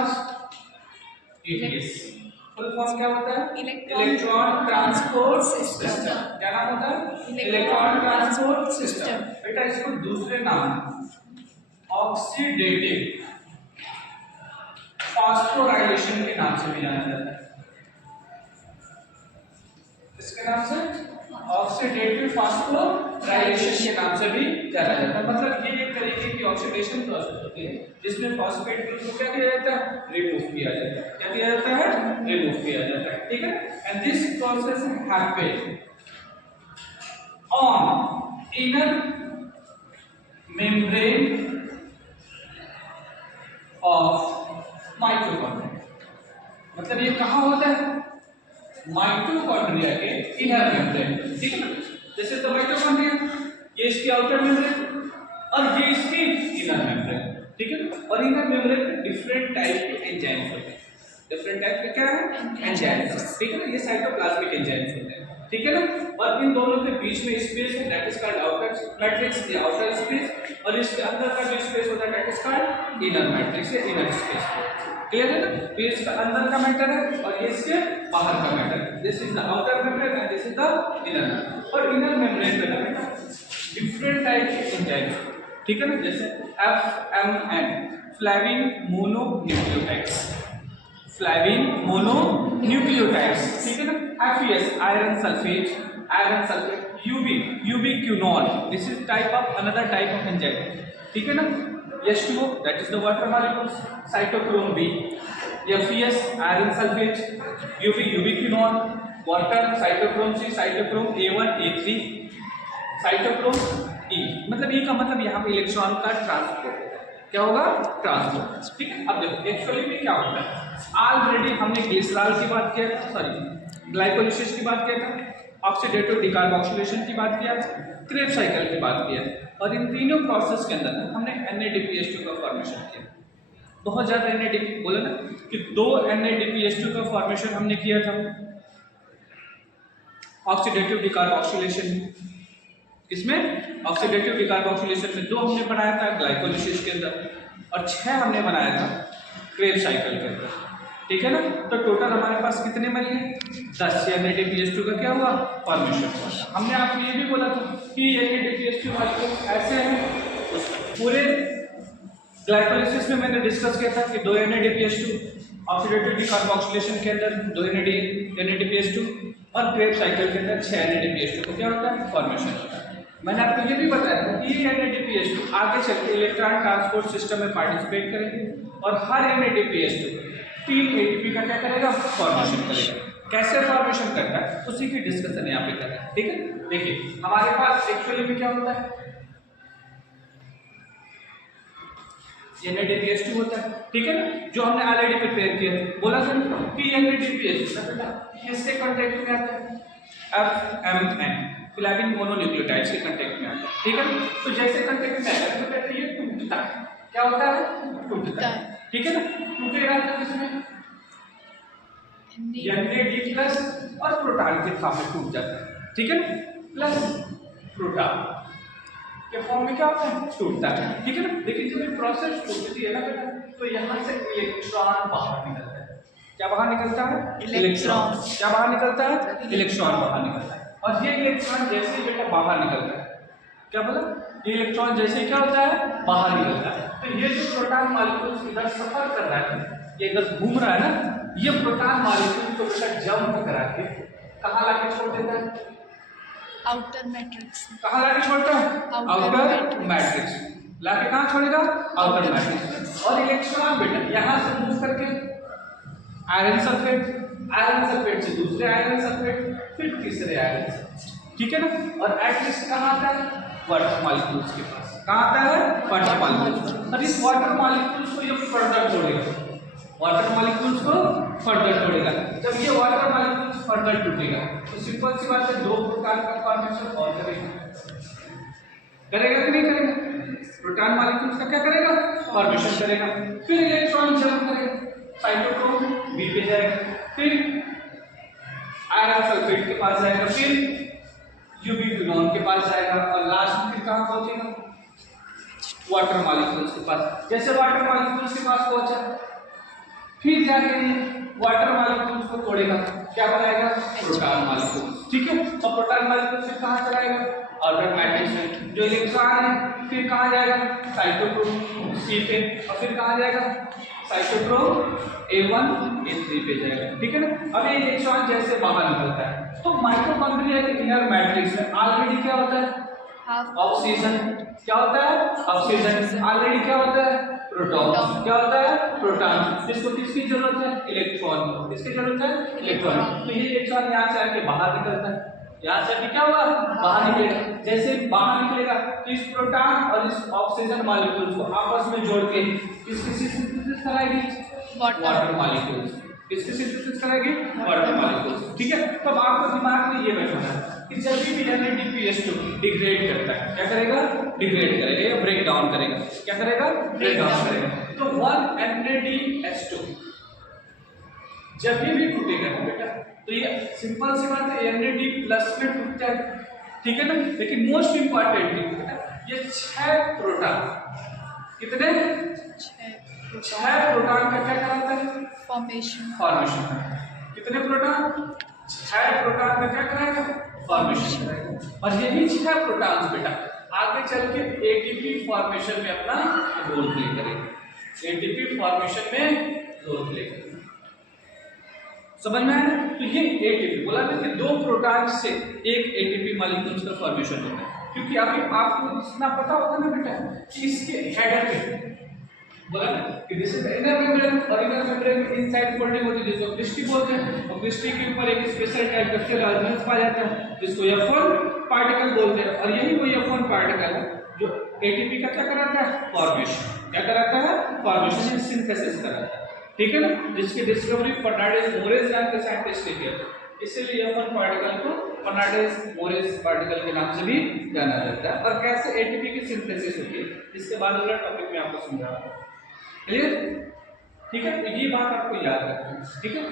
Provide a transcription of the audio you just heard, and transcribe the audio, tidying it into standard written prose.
पास? ETS। Full form क्या होता है? Electron transport system. क्या नाम होता है? Electron transport system. बेटा इसको दूसरे नाम ऑक्सीडेटिव फॉस्फोराइलेशन के नाम से भी जाना जाता है। इसके नाम से ऑक्सीडेटिव फॉस्फोराइलेशन के नाम से भी जाना जाता है। मतलब ये एक तरीके की ऑक्सीडेशन प्रोसेस होती है जिसमें फॉस्फेट ग्रुप को क्या किया जाता है? रिमूव किया जाता है। क्या किया जाता है? रिमूव किया जाता है। ठीक है। And this process happens on inner membrane of mitochondria. मतलब ये कहाँ होता है? माइटोकॉन्ड्रिया के इनर मेम्ब्रेन। ठीक है। जैसे तो माइटोकॉन्ड्रिया ये इसकी आउटर मेम्ब्रेन और ये इसकी इनर मेम्ब्रेन। ठीक है। और इनर मेम्ब्रेन में डिफरेंट टाइप के एंजाइम्स होते हैं। डिफरेंट टाइप के क्या है? एंजाइम्स। ठीक है ना। ये साइटोप्लाज्मिक एंजाइम्स होते हैं। ठीक है ना। और इन दोनों के बीच में स्पेस है that is called outer matrix या आउटर स्पेस, और इसके अंदर का जो स्पेस होता है that is called inner matrix या इनर स्पेस। क्लियर है ना। तो इसका अंदर का मैटर है और ये इसके बाहर का मैटर है। This is the outer membrane and this is the inner. और इनर मेम्ब्रेन पे ना डिफरेंट टाइप के एंजाइम्स। ठीक है ना। जैसे FMN फ्लैविन मोनोन्यूक्लियोटाइड्स। फ्लैविन मोनोन्यूक्लियोटाइड्स। ठीक है ना। FES iron sulphate ubiquinol this is type of another type of enzyme। ठीक है ना। H2O that is the water molecules। cytochrome B FES iron sulphate ubiquinol water cytochrome C cytochrome A1 A3 cytochrome E। मतलब E का मतलब यहाँ पे electron का transport क्या होगा? ट्रांसपोर्ट। ठीक है। अब देखो एक्चुअली में क्या होता है। ऑलरेडी हमने ग्लिसरॉल की बात किया था, सॉरी ग्लाइकोलिसिस की बात किया था, ऑक्सीडेटिव डिकार्बोक्सिलेशन की बात किया, क्रेब्स साइकिल की बात किया, और इन तीनों प्रोसेस के अंदर हमने NADPH2 का फॉर्मेशन किया। बहुत ज्यादा NADP बोला ना कि 2 NADPH2 का फॉर्मेशन हमने किया था ऑक्सीडेटिव डिकार्बोक्सिलेशन। इसमें ऑक्सीडेटिव डिकार्बोक्सिलेशन में 2 हमने बनाया था ग्लाइकोलिसिस के अंदर और 6 हमने बनाया था क्रेब्स साइकिल के अंदर। ठीक है ना। तो टोटल हमारे पास कितने बने? 10 NADPH2 का क्या हुआ? फॉर्मेशन हुआ। हमने आपको ये भी बोला था कि NADPH2 मॉलिक्यूल ऐसे हैं। पूरे ग्लाइकोलिसिस में मैंने डिस्कस किया था कि 2 NADPH2, ऑक्सीडेटिव डिकार्बोक्सिलेशन के अंदर 2 NADPH2 और क्रेब्स साइकिल के अंदर 6 NADPH2 को क्या होता है? फॉर्मेशन होता है। मैंने आपको ये भी बताया था कि ये NADPH2 आगे चल के इलेक्ट्रॉन ट्रांसपोर्ट सिस्टम में पार्टिसिपेट करेंगे और हर NADPH2 3 ATP का क्या करेगा? फॉर्मेशन करेगा। कैसे फॉर्मेशन करता है उसी की डिस्कशन यहाँ पे कर रहे हैं। ठीक है। देखिए हमारे पास एक्चुअली में क्या होता है? NADPH2 होता है। ठीक है ना। जो हमने ऑलरेडी प्रिपेयर किया बोला था कि NADPH2 किसके कांटेक्ट में आता है? FMN फ्लैविन मोनोन्यूक्लियोटाइड्स के कांटेक्ट में आता है। ठीक है ना। तो जैसे कांटेक्ट में आता है तो कहते हैं ये टूटता है। क्या होता है? टूटता है। ठीक है ना। टूटेगा तो किसमें? NAD प्लस और प्रोटॉन के फॉर्म में टूट जाता है। ठीक है ना। प्लस प्रोटॉन के फॉर्म में क्या होता है? टूटता है। ठीक है ना। लेकिन जब ये प्रोसेस टूटती है ना बेटा तो यहाँ से इलेक्ट्रॉन बाहर निकलता है। क्या बाहर निकलता है? इलेक्ट्रॉन। क्या बाहर निकलता है? इलेक्ट्रॉन बाहर निकलता है। और ये इलेक्ट्रॉन जैसे ही बेटा बाहर निकलता है, क्या बोला? ये इलेक्ट्रॉन जैसे क्या होता है? बाहर निकलता है। तो ये जो प्रोटॉन मॉलिक्यूल इधर सफर कर रहा है, ये इधर घूम रहा है ना, ये प्रोटॉन मॉलिक्यूल को बेटा जंप करा के कहाँ लाके छोड़ देता है? Outer matrix. कहाँ लाके छोड़ता है? Outer matrix. लाके कहाँ छोड़ेगा? Outer matrix. और इलेक्ट्रॉन बेटा यहाँ से मूव करके आयरन सल्फेट से दूसरे आयरन सल्फेट, फिर तीसरे आयरन सल्फेट। ठीक है ना। और एटलीस्ट कहाँ आता है? वाटर मॉलिक्यूल्स के पास। कहाँ आता है? Water molecules. और इस वाटर मॉलिक्यूल्स को ये फर्दर तोड़ेगा। वाटर मॉलिक्यूल्स को फर्दर तोड़ेगा। जब ये वाटर मॉलिक्यूल्स फर्दर टूटेगा तो सिंपल सी बात है 2 प्रोटॉन का फॉर्मेशन और करेगा कि नहीं करेगा? प्रोटॉन मॉलिक्यूल्स का क्या करेगा? फॉर्मेशन करेगा। फिर इलेक्ट्रॉन जंप करेगा, साइटोक्रोम बी पे जाएगा, फिर आयरन सल्फेट के पास जाएगा, फिर यूबिक्विनोन के पास जाएगा और लास्ट में फिर कहाँ पहुंचेगा? वाटर मॉलिक्यूल्स के पास। जैसे वाटर मॉलिक्यूल्स के पास पहुंचा फिर जाके वाटर मॉलिक्यूल्स को तोड़ेगा, क्या बनाएगा? Proton molecule. ठीक है, और प्रोटॉन मॉलिक्यूल फिर कहाँ चलाएगा? आउटर मैट्रिक्स में। जो इलेक्ट्रॉन है फिर कहाँ जाएगा? साइटोक्रोम सी पे, और फिर कहाँ जाएगा? साइटोक्रोम A1 A3 पे जाएगा। ठीक है ना। अब ये इलेक्ट्रॉन जैसे बाहर निकलता है तो माइटोकॉन्ड्रिया के इनर मैट्रिक्स में ऑलरेडी क्या होता है? ऑक्सीजन। क्या होता है? ऑक्सीजन। ऑलरेडी क्या होता है? प्रोटॉन। क्या होता है? प्रोटॉन। जिसको किसकी जरूरत है? इलेक्ट्रॉन की। किसकी जरूरत है? इलेक्ट्रॉन। तो ये इलेक्ट्रॉन यहाँ से आके बाहर निकलता है, यहाँ से क्या हुआ? बाहर निकलेगा। जैसे बाहर निकलेगा तो इस प्रोटॉन और इस ऑक्सीजन मॉलिक्यूल्स को आपस में जोड़ के किसकी सिंथेसिस कराएगी? Water molecules. किसकी सिंथेसिस कराएगी? Water molecules. ठीक है, तब आपको दिमाग में ये बैठना है कि जब भी NADPH2 डिग्रेड करता है, क्या करेगा? डिग्रेड करेगा या ब्रेक डाउन करेगा। क्या करेगा? ब्रेक डाउन करेगा। तो 1 NADH2 जब ये भी टूटेगा ना बेटा, तो ये सिंपल सी बात है, NAD प्लस में टूटता है। ठीक है ना। लेकिन मोस्ट इंपॉर्टेंट बेटा, ये 6 प्रोटॉन, कितने? 6 प्रोटॉन का क्या कराता है? फॉर्मेशन। कितने प्रोटॉन? 6 प्रोटॉन का क्या कराएगा? फॉर्मेशन कराएगा। और यही 6 प्रोटॉन्स बेटा आगे चल के ATP फॉर्मेशन में अपना रोल प्ले करेंगे। ATP फॉर्मेशन में रोल प्ले करेंगे। समझ में आया? तो ये ATP बोला था कि 2 प्रोटॉन से एक ATP मॉलिक्यूल्स का फॉर्मेशन होता है। क्योंकि अभी आपको इतना पता होगा ना बेटा कि इसके हेडर पे बोला ना कि दिस इज इनर मेम्ब्रेन, और इनर मेम्ब्रेन में इनसाइड फोल्डिंग होती है जिसको क्रिस्टी बोलते हैं, और क्रिस्टी के ऊपर एक स्पेशल टाइप का सेल ऑर्गेनेल्स पाया जाता है जिसको F1 पार्टिकल बोलते हैं। और यही वो F1 पार्टिकल है जो ATP का क्या कराता है? फॉर्मेशन। क्या कराता है? फॉर्मेशन, सिंथेसिस कराता है। ठीक है ना। जिसकी डिस्कवरी फर्नांडिस मोरेज नाम के साइंटिस्ट ने किया, इसीलिए F1 पार्टिकल को फर्नांडिस मोरेज पार्टिकल के नाम से भी जाना जाता है। और कैसे ATP की सिंथेसिस होती है इसके बाद वाला टॉपिक में आपको समझाऊंगा। क्लियर? ठीक है, तो ये बात आपको याद रखनी है। ठीक है।